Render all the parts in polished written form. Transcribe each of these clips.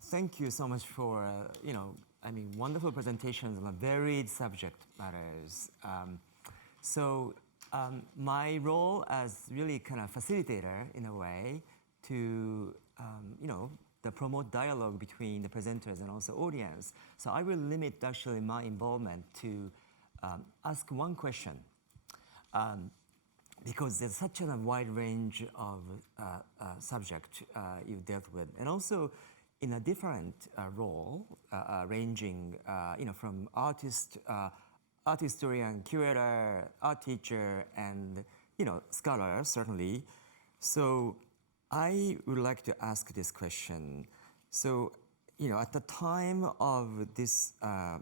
Thank you so much for, wonderful presentations on a varied subject matters. My role as really kind of facilitator in a way to, to promote dialogue between the presenters and also audience. So I will limit actually my involvement to ask one question. Because there's such a wide range of subject you've dealt with, and also in a different role, ranging from artist, art historian, curator, art teacher, and scholar certainly. So I would like to ask this question. So at the time of this, the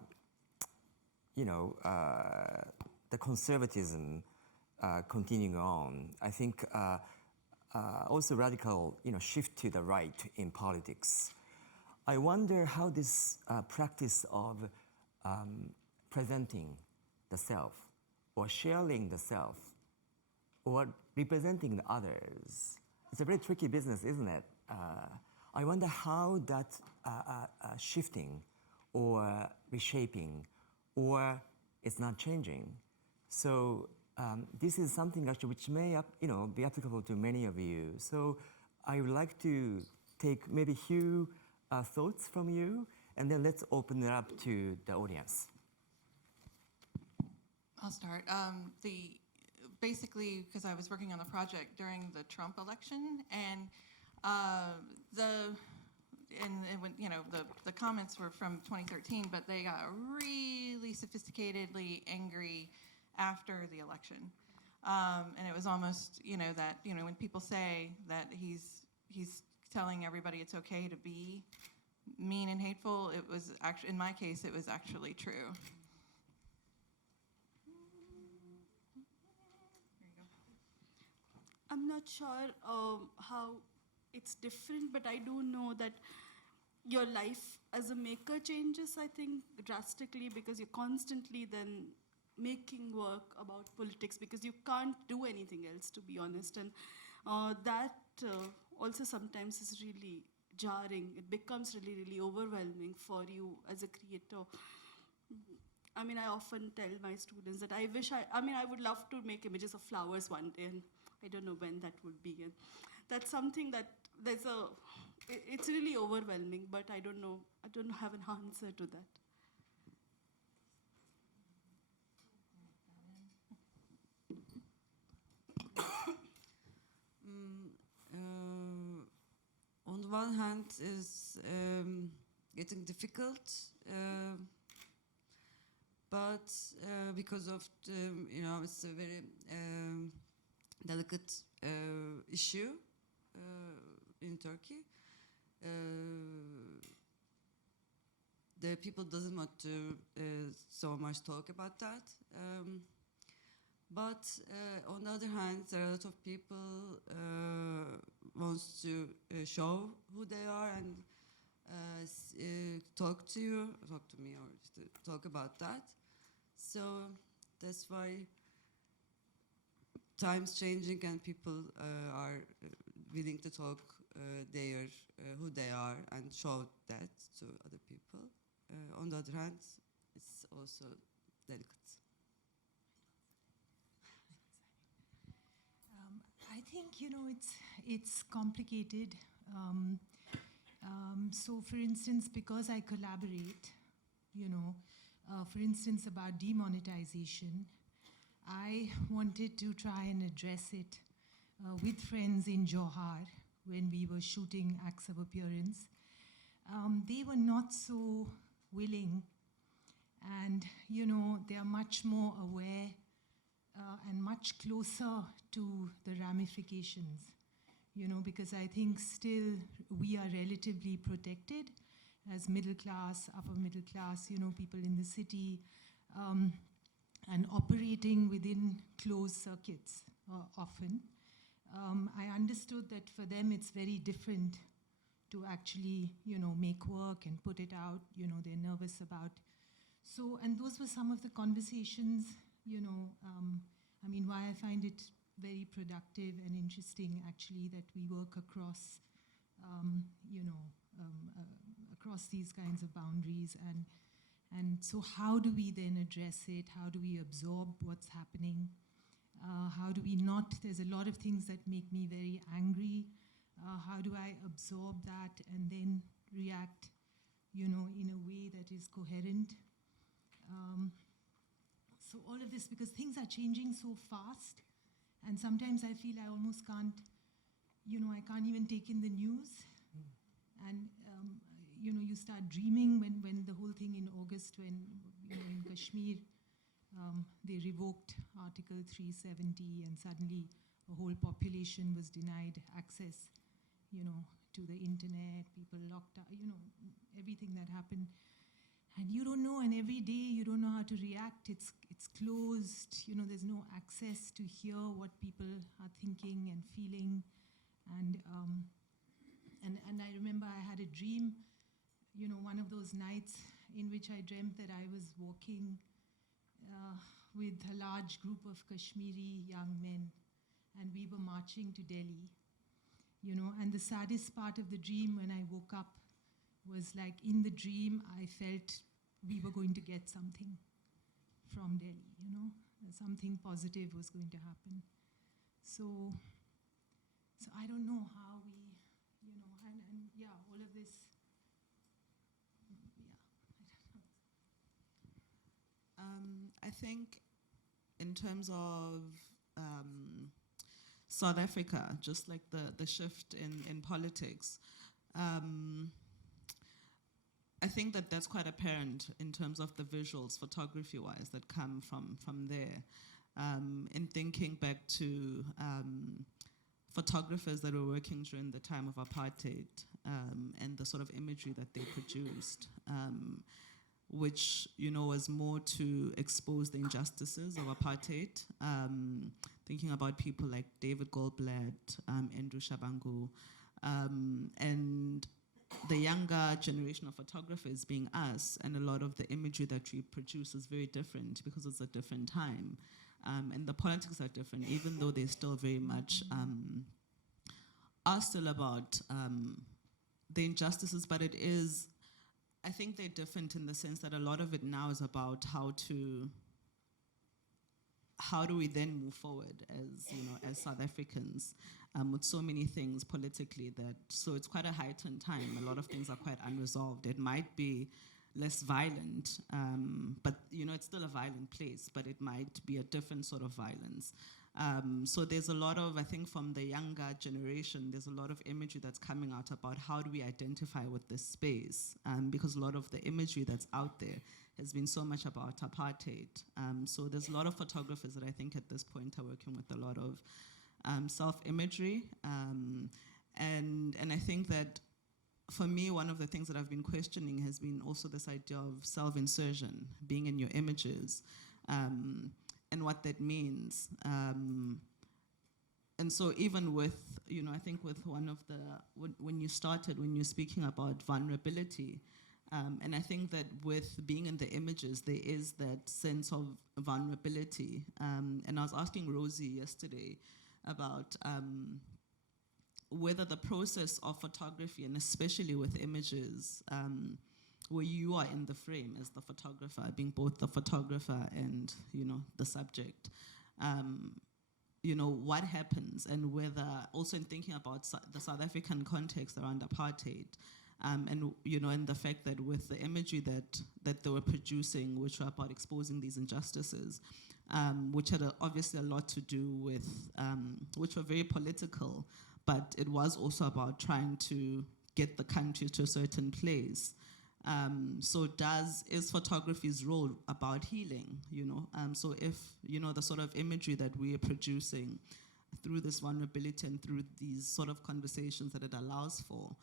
conservatism continuing on, I think also radical shift to the right in politics. I wonder how this practice of presenting the self or sharing the self or representing the others, it's a very tricky business, isn't it? I wonder how that shifting or reshaping or it's not changing. So this is something actually which may be applicable to many of you. So I would like to take maybe a few thoughts from you, and then let's open it up to the audience. I'll start. Basically, because I was working on the project during the Trump election, and the comments were from 2013, but they got really sophisticatedly angry after the election, and it was almost that when people say that he's telling everybody it's okay to be mean and hateful, it was actually, in my case, it was actually true. I'm not sure how it's different, but I do know that your life as a maker changes, I think, drastically, because you're constantly then making work about politics because you can't do anything else, to be honest. And that also sometimes is really jarring. It becomes really, really overwhelming for you as a creator. I mean, I often tell my students that I would love to make images of flowers one day, and I don't know when that would be. And that's something that it's really overwhelming, but I don't know. I don't have an answer to that. On the one hand, is getting difficult, but because of it's a very delicate issue in Turkey. The people doesn't want to so much talk about that. But on the other hand, there are a lot of people wants to show who they are and talk to me, or to talk about that. So that's why times changing and people are willing to talk who they are and show that to other people. On the other hand, it's also delicate. I think it's complicated. So, for instance, because I collaborate, for instance, about demonetization, I wanted to try and address it with friends in Johar when we were shooting Acts of Appearance. They were not so willing, and they are much more aware and much closer to the ramifications, because I think still we are relatively protected as middle class, upper middle class, people in the city, and operating within closed circuits often. I understood that for them it's very different to actually, make work and put it out, they're nervous about. So, and those were some of the conversations, why I find it very productive and interesting actually that we work across you know, across these kinds of boundaries. And so how do we then address it? How do we absorb what's happening? How do we not? There's a lot of things that make me very angry. How do I absorb that and then react, you know, in a way that is coherent? So all of this, because things are changing so fast, and sometimes I feel I almost can't, you know, I can't even take in the news. And, you know, you start dreaming when the whole thing in August, when, you know, in Kashmir, they revoked Article 370, and suddenly a whole population was denied access, you know, to the internet, people locked up, you know, everything that happened. And you don't know, and every day you don't know how to react. It's closed, you know, there's no access to hear what people are thinking and feeling. And I remember I had a dream, you know, one of those nights in which I dreamt that I was walking with a large group of Kashmiri young men, and we were marching to Delhi, you know. And the saddest part of the dream, when I woke up, was like in the dream I felt we were going to get something from Delhi, you know, something positive was going to happen. So I don't know how we, you know, and yeah, all of this, yeah, I don't know. I think in terms of South Africa, just like the shift in politics, I think that's quite apparent in terms of the visuals, photography-wise, that come from there. In thinking back to photographers that were working during the time of apartheid, and the sort of imagery that they produced, which, you know, was more to expose the injustices of apartheid. Thinking about people like David Goldblatt, Andrew Shabangu, and the younger generation of photographers being us, and a lot of the imagery that we produce is very different because it's a different time. And the politics are different, even though they still very much are still about the injustices, but it is, I think they're different in the sense that a lot of it now is about how do we then move forward as, you know, as South Africans, with so many things politically that, so it's quite a heightened time. A lot of things are quite unresolved. It might be less violent, but, you know, it's still a violent place, but it might be a different sort of violence. So there's a lot of, I think from the younger generation, there's a lot of imagery that's coming out about how do we identify with this space, because a lot of the imagery that's out there has been so much about apartheid. So there's a lot of photographers that I think at this point are working with a lot of self-imagery. And I think that for me, one of the things that I've been questioning has been also this idea of self-insertion, being in your images, and what that means. And so even with, you know, I think with one of the, when you're speaking about vulnerability, and I think that with being in the images, there is that sense of vulnerability. And I was asking Rosie yesterday about whether the process of photography, and especially with images, where you are in the frame as the photographer, being both the photographer and, you know, the subject, you know, what happens, and whether, also in thinking about the South African context around apartheid, and, you know, and the fact that with the imagery that they were producing, which were about exposing these injustices, which had obviously a lot to do with, which were very political, but it was also about trying to get the country to a certain place. So is photography's role about healing, you know? So if, you know, the sort of imagery that we are producing through this vulnerability and through these sort of conversations that it allows for,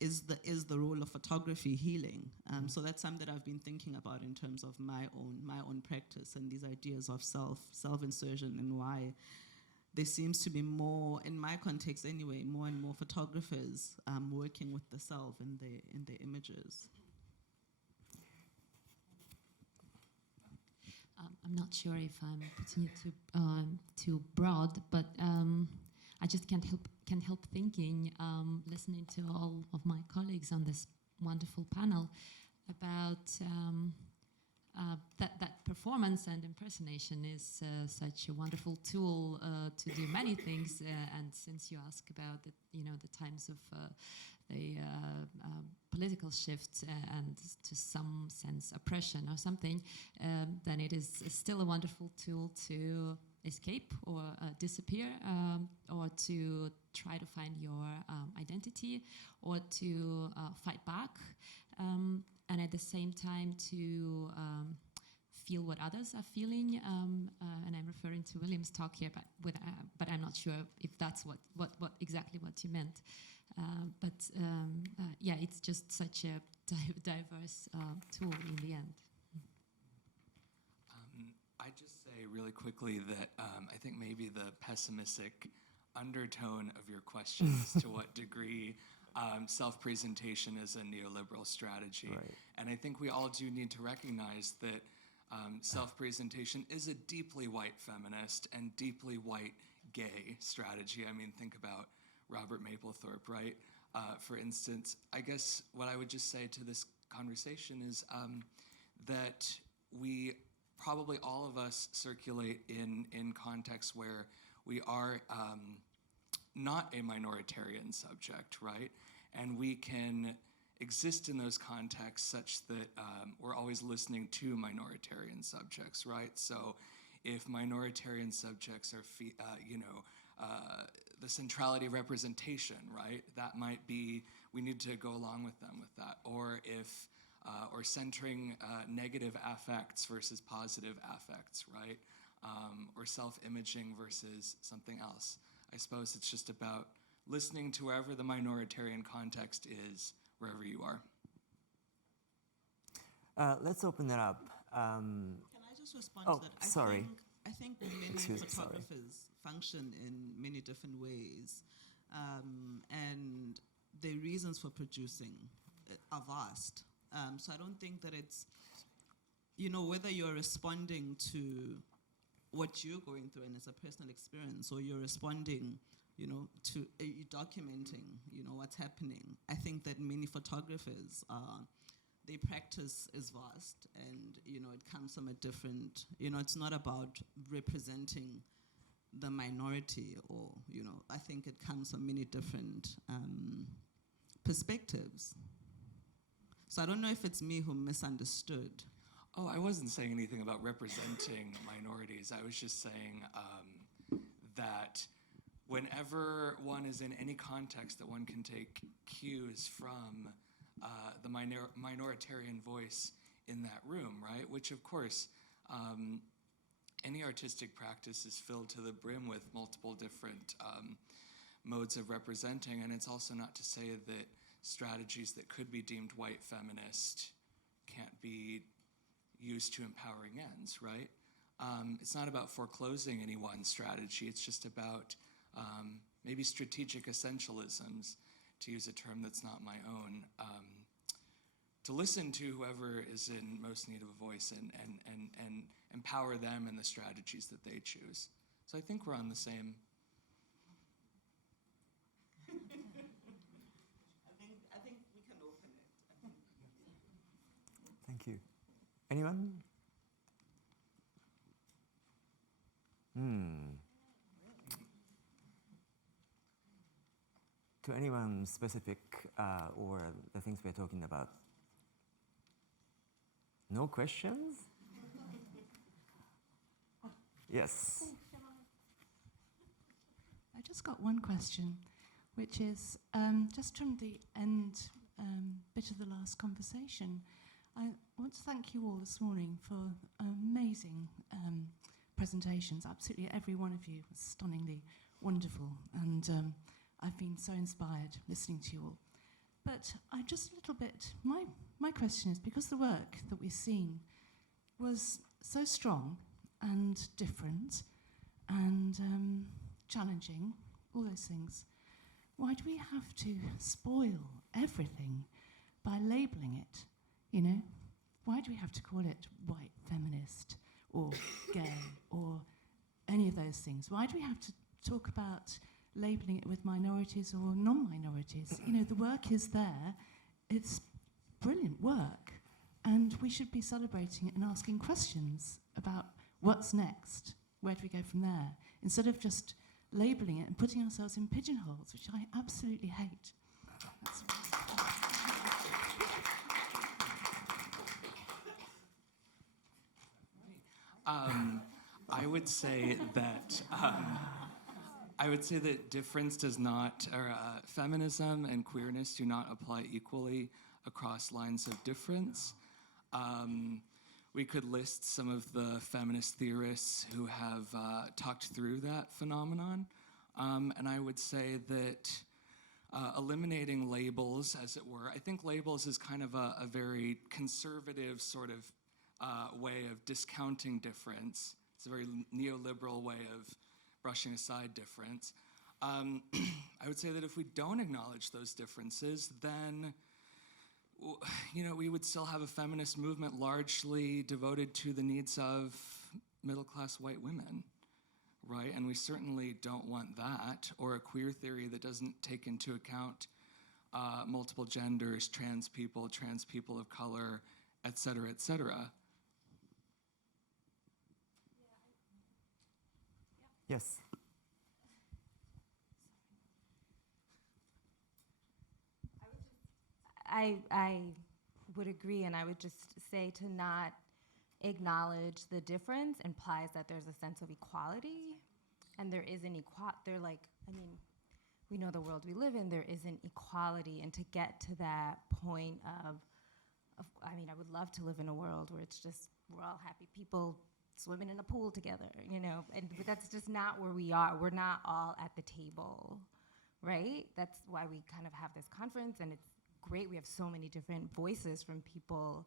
is the role of photography healing? So that's something that I've been thinking about in terms of my own practice and these ideas of self-insertion, and why there seems to be more, in my context anyway, more and more photographers working with the self in their images. I'm not sure if I'm putting it too broad, but I just can't can't help thinking, listening to all of my colleagues on this wonderful panel, about that performance and impersonation is such a wonderful tool to do many things. And since you ask about the times of the political shifts and to some sense oppression or something, then it is still a wonderful tool to escape or disappear, or to try to find your identity, or to fight back, and at the same time to feel what others are feeling. And I'm referring to William's talk here, but I'm not sure if that's what exactly what you meant. Yeah, it's just such a diverse tool in the end. I'd just say really quickly that I think maybe the pessimistic undertone of your question is to what degree self-presentation is a neoliberal strategy. Right. And I think we all do need to recognize that self-presentation is a deeply white feminist and deeply white gay strategy. I mean, think about Robert Mapplethorpe, right? For instance, I guess what I would just say to this conversation is that we probably all of us circulate in contexts where we are not a minoritarian subject, right? And we can exist in those contexts such that we're always listening to minoritarian subjects, right? So if minoritarian subjects are, the centrality of representation, right? That might be, we need to go along with them with that. Or if, or centering negative affects versus positive affects, right? Or self-imaging versus something else. I suppose it's just about listening to wherever the minoritarian context is, wherever you are. Let's open that up. Can I just respond Oh, to that? sorry. I think many Excuse me, photographers function in many different ways, and the reasons for producing are vast. So I don't think that it's, whether you're responding to what you're going through and it's a personal experience, or you're responding, to you're documenting, what's happening. I think that many photographers their practice is vast, and it comes from a different. It's not about representing the minority, or I think it comes from many different perspectives. So I don't know if it's me who misunderstood. Oh, I wasn't saying anything about representing minorities. I was just saying that whenever one is in any context that one can take cues from the minoritarian voice in that room, right? Which, of course, any artistic practice is filled to the brim with multiple different modes of representing, and it's also not to say that strategies that could be deemed white feminist can't be used to empowering ends, right? It's not about foreclosing any one strategy. It's just about maybe strategic essentialisms, to use a term that's not my own, to listen to whoever is in most need of a voice and empower them in the strategies that they choose. So I think we're on the same. I think we can open it. Thank you. Anyone? To anyone specific or the things we're talking about? No questions? Yes. I just got one question, which is just from the end bit of the last conversation. I want to thank you all this morning for amazing presentations. Absolutely every one of you was stunningly wonderful, and I've been so inspired listening to you all. But I just a little bit, my question is, because the work that we've seen was so strong and different and challenging, all those things, why do we have to spoil everything by labeling it? Why do we have to call it white feminist or gay or any of those things? Why do we have to talk about labeling it with minorities or non-minorities. You know, the work is there. It's brilliant work. And we should be celebrating it and asking questions about what's next. Where do we go from there? Instead of just labeling it and putting ourselves in pigeonholes, which I absolutely hate. That's I would say that difference does not, or feminism and queerness do not apply equally across lines of difference. We could list some of the feminist theorists who have talked through that phenomenon, and I would say that eliminating labels, as it were, I think labels is kind of a very conservative sort of way of discounting difference. It's a very neoliberal way of brushing aside difference. I would say that if we don't acknowledge those differences, then we would still have a feminist movement largely devoted to the needs of middle-class white women, right? And we certainly don't want that, or a queer theory that doesn't take into account multiple genders, trans people of color, et cetera, et cetera. Yes. I would agree, and I would just say to not acknowledge the difference implies that there's a sense of equality, and there isn't we know the world we live in, there isn't equality, and to get to that point of I would love to live in a world where it's just, we're all happy people swimming in a pool together, but that's just not where we are. We're not all at the table, right? That's why we kind of have this conference, and it's great. We have so many different voices from people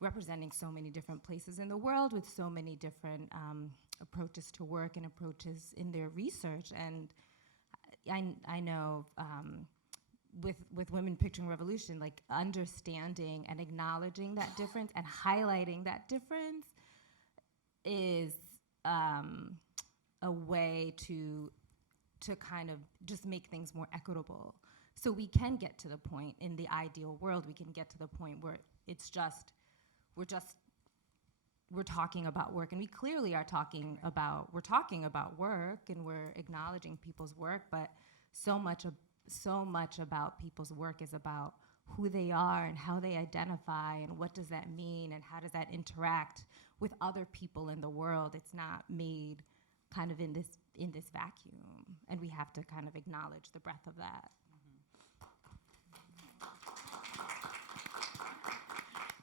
representing so many different places in the world with so many different approaches to work and approaches in their research. And I know with Women Picturing Revolution, like understanding and acknowledging that difference and highlighting that difference is a way to kind of just make things more equitable. So we can get to the point, in the ideal world, we can get to the point where it's just, we're talking about work, and we clearly are talking about work, and we're acknowledging people's work, but so much about people's work is about who they are and how they identify and what does that mean and how does that interact with other people in the world. It's not made kind of in this vacuum, and we have to kind of acknowledge the breadth of that.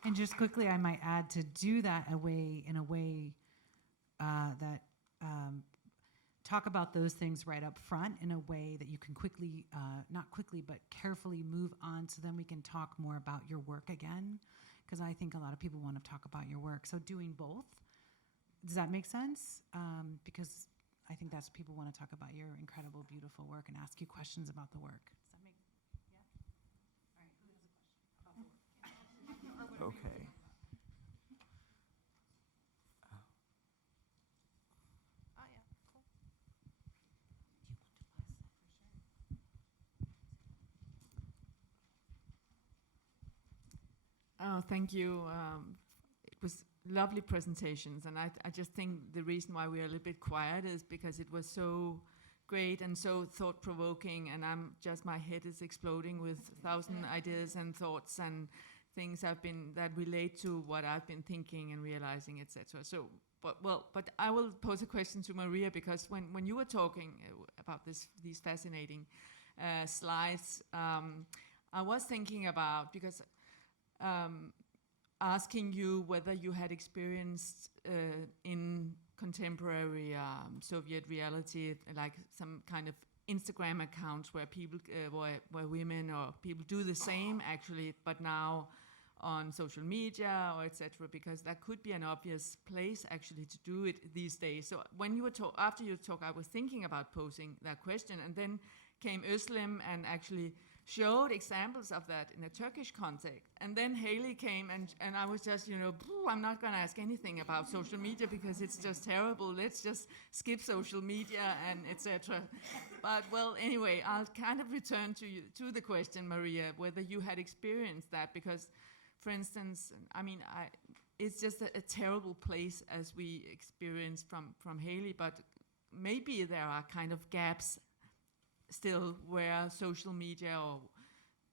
And just quickly, I might add, to do that in a way that talk about those things right up front in a way that you can quickly, not quickly, but carefully move on, so then we can talk more about your work again, because I think a lot of people want to talk about your work. So doing both, does that make sense? Because I think that's what people want to talk about, your incredible, beautiful work, and ask you questions about the work. Does that make, yeah? All right, who has a question about the work? Okay. Oh, thank you. It was lovely presentations, and I just think the reason why we're a little bit quiet is because it was so great and so thought-provoking, and my head is exploding with 1,000 ideas and thoughts and things that relate to what I've been thinking and realizing, etc. So, but I will pose a question to Maria, because when you were talking about these fascinating slides, I was thinking about, because asking you whether you had experienced in contemporary Soviet reality, like some kind of Instagram accounts where people, where women or people do the same actually, but now on social media or etc. Because that could be an obvious place actually to do it these days. So when you were after your talk, I was thinking about posing that question, and then came Özlem and actually showed examples of that in a Turkish context. And then Haley came, and I was just, I'm not going to ask anything about social media because it's just terrible. Let's just skip social media and etc. But well, anyway, I'll kind of return to the question, Maria, whether you had experienced that, because, for instance, it's just a terrible place as we experienced from Haley, but maybe there are kind of gaps still where social media, or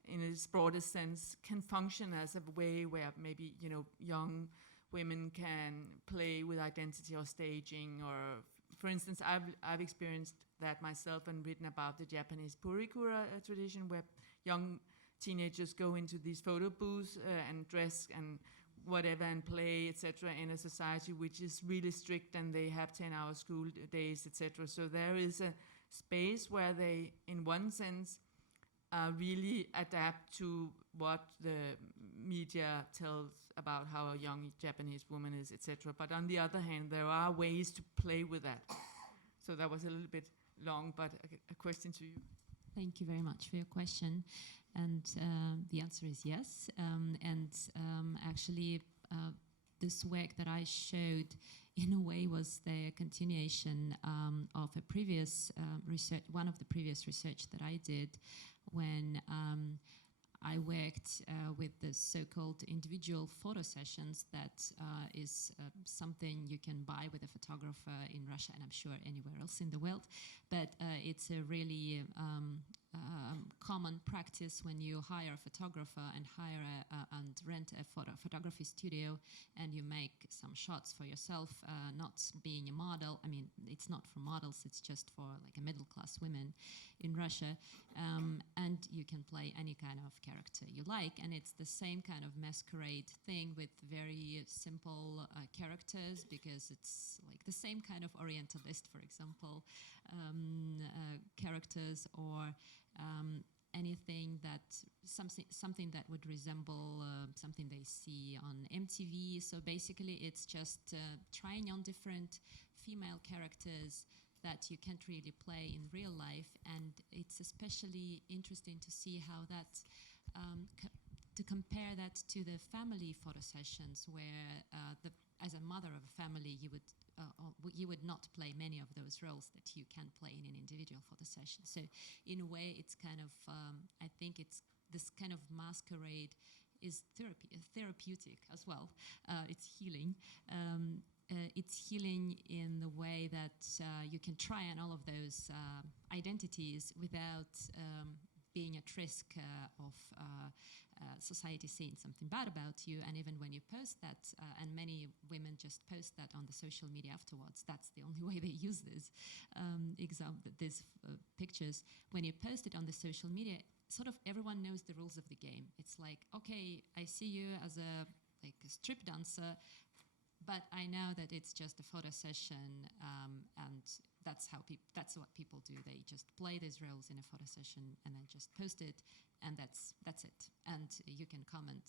in its broadest sense, can function as a way where maybe young women can play with identity or staging. Or for instance, I've experienced that myself and written about the Japanese purikura tradition, where young teenagers go into these photo booths and dress and whatever and play, etc., in a society which is really strict, and they have 10-hour school days, etc. So there is a space where they, in one sense, really adapt to what the media tells about how a young Japanese woman is, etc. But on the other hand, there are ways to play with that. So that was a little bit long, but a question to you. Thank you very much for your question. And the answer is yes. Actually, this work that I showed, in a way, was the continuation of a previous research, one of the previous research that I did when I worked with the so-called individual photo sessions. That is something you can buy with a photographer in Russia, and I'm sure anywhere else in the world. But it's a really common practice when you hire a photographer and and rent a photography studio, and you make some shots for yourself, not being a model. I mean, it's not for models, it's just for like a middle-class women in Russia. And you can play any kind of character you like, and it's the same kind of masquerade thing with very simple characters, because it's like the same kind of Orientalist, for example, characters, or anything that something that would resemble something they see on MTV. So basically, it's just trying on different female characters that you can't really play in real life, and it's especially interesting to see how that to compare that to the family photo sessions, where as a mother of a family, you would not play many of those roles that you can play in an individual photo session. So in a way, it's kind of I think it's this kind of masquerade is therapeutic as well. It's healing. It's healing in the way that you can try on all of those identities without being at risk of society saying something bad about you. And even when you post that, and many women just post that on the social media afterwards, that's the only way they use these pictures. When you post it on the social media, sort of everyone knows the rules of the game. It's like, okay, I see you as a strip dancer, but I know that it's just a photo session, and that's what people do. They just play these roles in a photo session and then just post it, and that's it. And you can comment,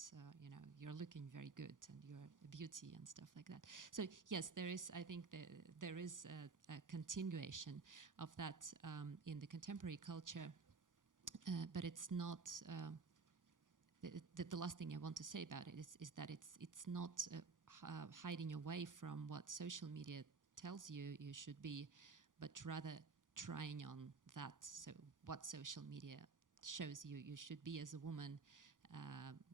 you're looking very good and you're a beauty and stuff like that. So yes, I think there is a continuation of that in the contemporary culture, but it's not. The last thing I want to say about it is that it's not hiding away from what social media tells you should be, but rather trying on that. So what social media shows you should be as a woman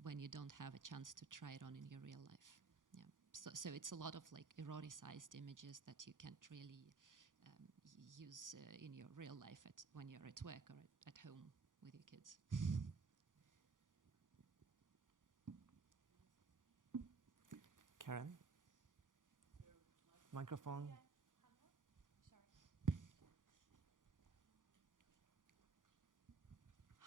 when you don't have a chance to try it on in your real life. Yeah. So it's a lot of like eroticized images that you can't really use in your real life when you're at work or at home with your kids. Karen? Microphone.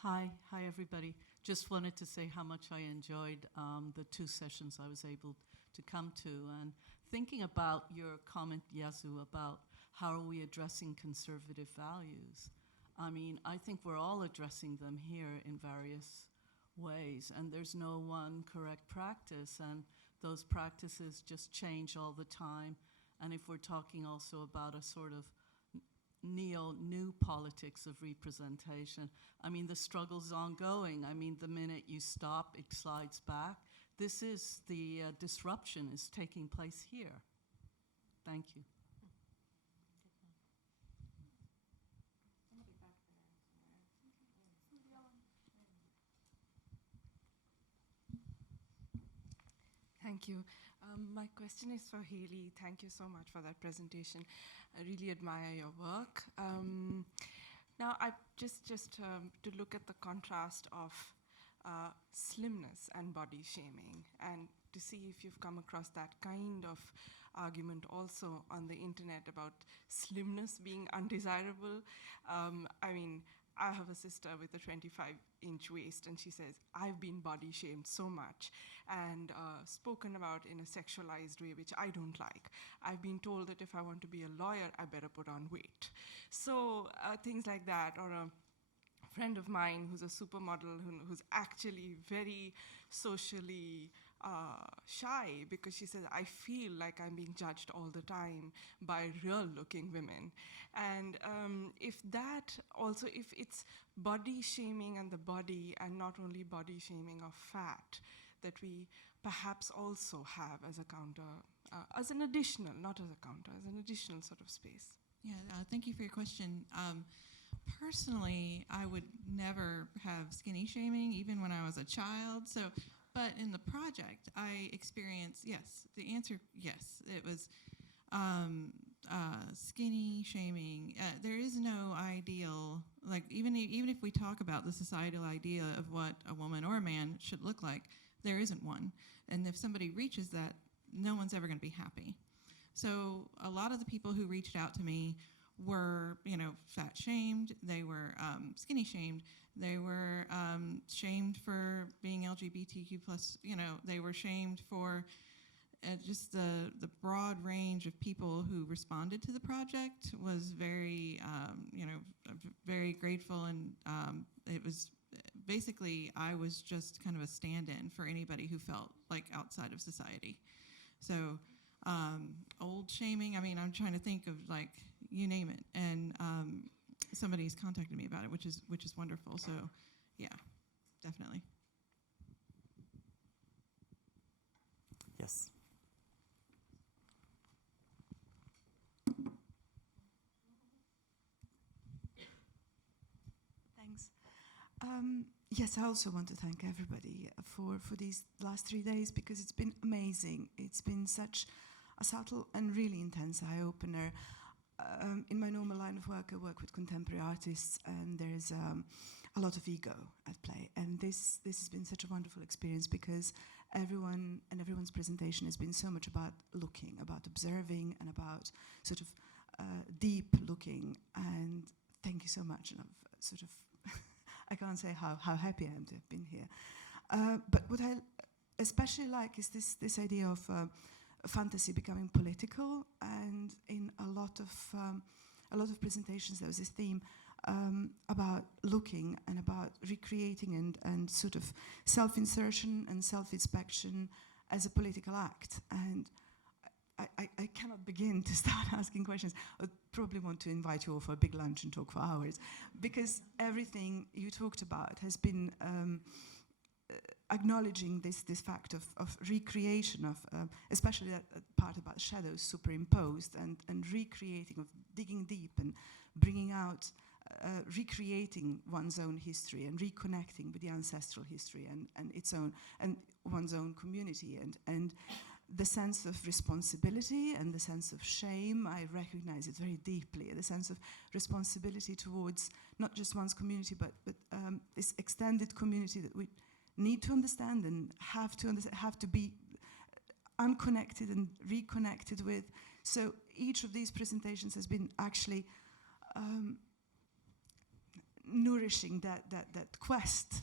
Hi everybody. Just wanted to say how much I enjoyed the 2 sessions I was able to come to, and thinking about your comment, Yasu, about how are we addressing conservative values. I mean, I think we're all addressing them here in various ways, and there's no one correct practice, and those practices just change all the time. And if we're talking also about a sort of new politics of representation. I mean, the struggle's ongoing. I mean, the minute you stop, it slides back. This is the disruption is taking place here. Thank you. Thank you. My question is for Haley. Thank you so much for that presentation. I really admire your work. Now, I just to look at the contrast of slimness and body shaming, and to see if you've come across that kind of argument also on the internet about slimness being undesirable. I mean, I have a sister with a 25-inch waist, and she says, I've been body shamed so much and spoken about in a sexualized way, which I don't like. I've been told that if I want to be a lawyer, I better put on weight. So things like that, or a friend of mine who's a supermodel who's actually very socially shy, because she says, I feel like I'm being judged all the time by real-looking women. And if it's body shaming and the body, and not only body shaming of fat, that we perhaps also have as a counter, as an additional, not as a counter, as an additional sort of space. Yeah, thank you for your question. Personally, I would never have skinny shaming, even when I was a child. But in the project, I experienced, yes, the answer, yes, it was skinny shaming. There is no ideal, like even if we talk about the societal idea of what a woman or a man should look like, there isn't one. And if somebody reaches that, no one's ever going to be happy. So a lot of the people who reached out to me were, fat shamed, they were skinny shamed, they were shamed for being LGBTQ+, they were shamed for just the broad range of people who responded to the project was very, very grateful, and it was basically, I was just kind of a stand-in for anybody who felt like outside of society. So old shaming, I mean, I'm trying to think of like, you name it, and somebody's contacted me about it, which is wonderful. So, yeah, definitely. Yes. Thanks. Yes, I also want to thank everybody for these last 3 days, because it's been amazing. It's been such a subtle and really intense eye-opener. In my normal line of work, I work with contemporary artists, and there's a lot of ego at play. And this has been such a wonderful experience, because everyone's presentation has been so much about looking, about observing, and about sort of deep looking. And thank you so much. And I've sort of I can't say how happy I am to have been here. But what I especially like is this idea of fantasy becoming political, and in a lot of presentations there was this theme about looking and about recreating and sort of self-insertion and self-inspection as a political act. And I cannot begin to start asking questions. I would probably want to invite you all for a big lunch and talk for hours, because everything you talked about has been acknowledging this fact of recreation of, especially that part about shadows superimposed and recreating, of digging deep and bringing out, recreating one's own history and reconnecting with the ancestral history and its own, and one's own community, and the sense of responsibility and the sense of shame. I recognize it very deeply, the sense of responsibility towards not just one's community, but this extended community that we need to understand and have to be unconnected and reconnected with. So each of these presentations has been actually nourishing that quest.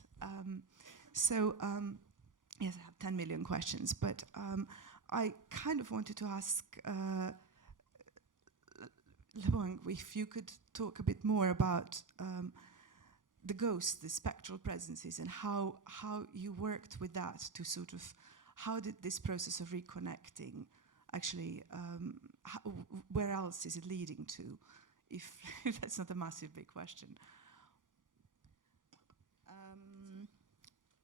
Yes, I have 10 million questions, but I kind of wanted to ask Lebohang if you could talk a bit more about the ghosts, the spectral presences, and how you worked with that to sort of, how did this process of reconnecting actually, where else is it leading to if that's not a massive big question.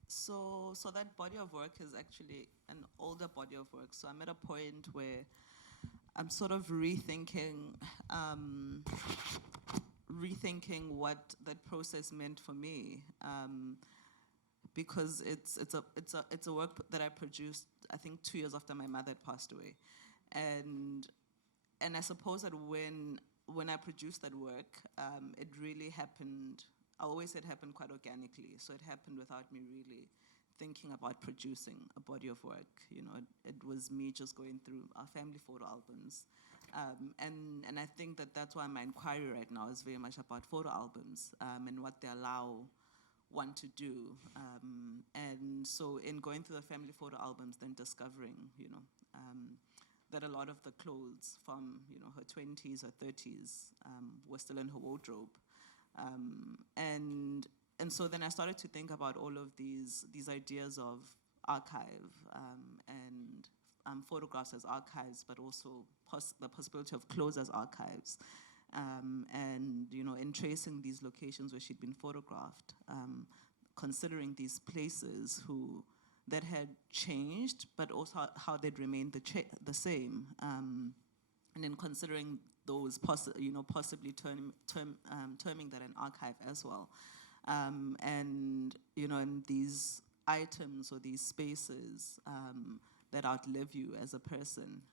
So that body of work is actually an older body of work. So I'm at a point where I'm sort of rethinking what that process meant for me, because it's a work that I produced, I think, 2 years after my mother had passed away, and I suppose that when I produced that work, it really happened. I always said it happened quite organically, so it happened without me really thinking about producing a body of work. You know, it was me just going through our family photo albums. And I think that that's why my inquiry right now is very much about photo albums and what they allow one to do. And so in going through the family photo albums, then discovering, you know, that a lot of the clothes from, you know, her 20s or 30s were still in her wardrobe. And so then I started to think about all of these ideas of archive and photographs as archives, but also the possibility of clothes as archives. And, you know, in tracing these locations where she'd been photographed, considering these places that had changed, but also how they'd remained the same. And then considering those, possibly terming that an archive as well. And, you know, in these items or these spaces that outlive you as a person.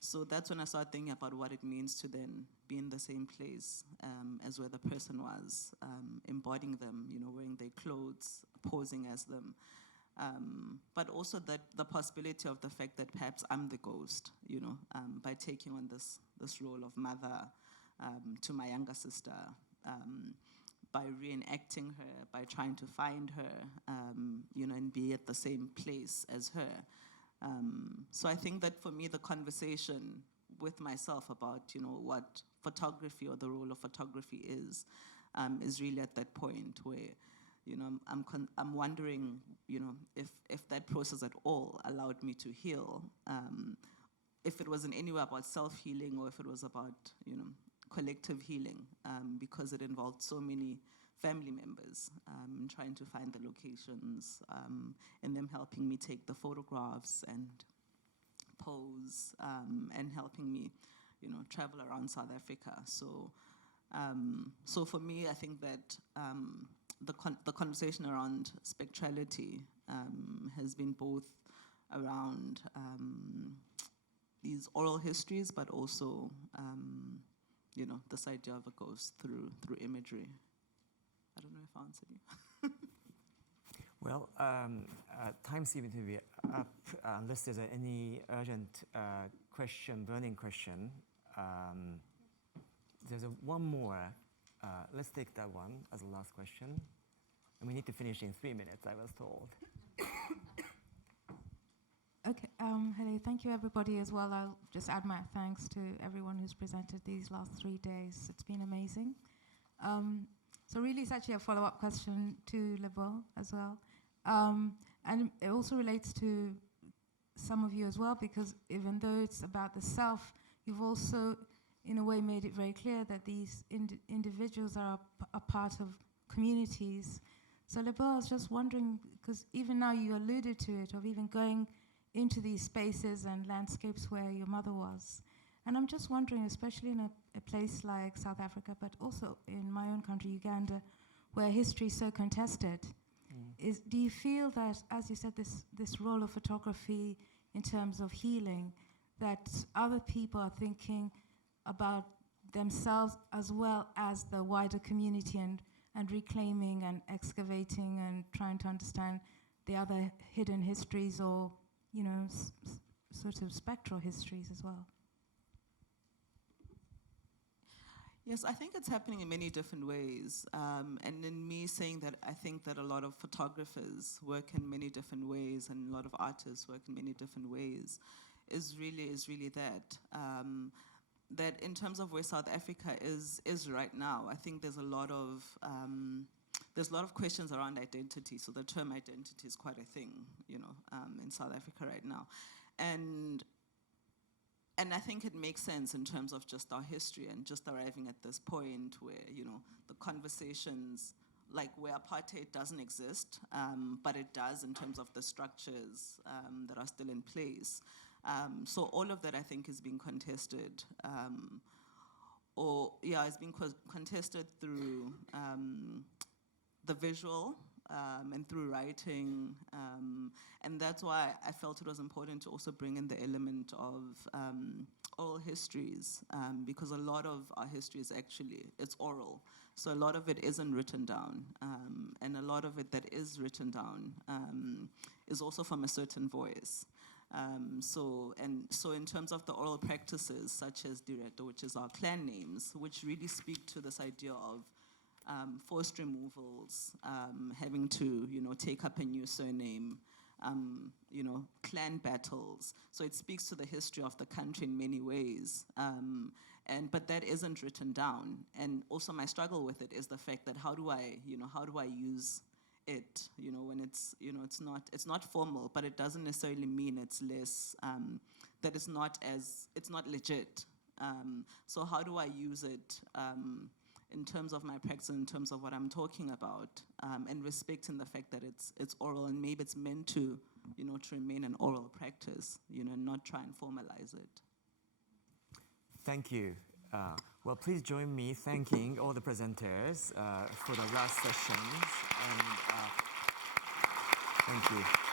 So that's when I started thinking about what it means to then be in the same place as where the person was, embodying them, you know, wearing their clothes, posing as them. But also that the possibility of the fact that perhaps I'm the ghost, you know, by taking on this role of mother to my younger sister, by reenacting her, by trying to find her, you know, and be at the same place as her. So I think that for me, the conversation with myself about, you know, what photography or the role of photography is really at that point where, you know, I'm wondering, you know, if that process at all allowed me to heal, if it was in any way about self-healing or if it was about, you know, collective healing, because it involved so many family members trying to find the locations and them helping me take the photographs and pose and helping me, you know, travel around South Africa. So, so for me, I think that the conversation around spectrality has been both around these oral histories, but also, you know, this idea of a ghost through imagery. I don't know if I answered you. Well, time seems to be up. Unless there's any urgent question, burning question. There's one more. Let's take that one as the last question. And we need to finish in 3 minutes, I was told. Okay, hello, thank you everybody as well. I'll just add my thanks to everyone who's presented these last 3 days. It's been amazing. So really it's actually a follow-up question to Lebohang as well. And it also relates to some of you as well, because even though it's about the self, you've also, in a way, made it very clear that these individuals are a part of communities. So Lebohang, I was just wondering, because even now you alluded to it, of even going into these spaces and landscapes where your mother was. And I'm just wondering, especially in a place like South Africa, but also in my own country, Uganda, where history is so contested, do you feel that, as you said, this role of photography in terms of healing, that other people are thinking about themselves as well as the wider community and reclaiming and excavating and trying to understand the other hidden histories or, you know, sort of spectral histories as well? Yes, I think it's happening in many different ways. And in me saying that, I think that a lot of photographers work in many different ways and a lot of artists work in many different ways is really that. That in terms of where South Africa is right now, I think there's a lot of questions around identity. So the term identity is quite a thing, you know, in South Africa right now. And and I think it makes sense in terms of just our history and just arriving at this point where, you know, the conversations, like where apartheid doesn't exist, but it does in terms of the structures that are still in place. So all of that, I think, is being contested, it's being contested through the visual and through writing, and that's why I felt it was important to also bring in the element of oral histories, because a lot of our history is actually, it's oral. So a lot of it isn't written down, and a lot of it that is written down is also from a certain voice. So in terms of the oral practices, such as Direto, which is our clan names, which really speak to this idea of forced removals, having to, you know, take up a new surname, you know, clan battles. So it speaks to the history of the country in many ways. But that isn't written down. And also my struggle with it is the fact that how do I use it, you know, when it's, you know, it's not formal, but it doesn't necessarily mean it's less, that it's not legit. So how do I use it in terms of my practice, in terms of what I'm talking about, and respecting the fact that it's oral, and maybe it's meant to, you know, to remain an oral practice, you know, not try and formalize it. Thank you. Well, please join me thanking all the presenters for the last sessions. And thank you.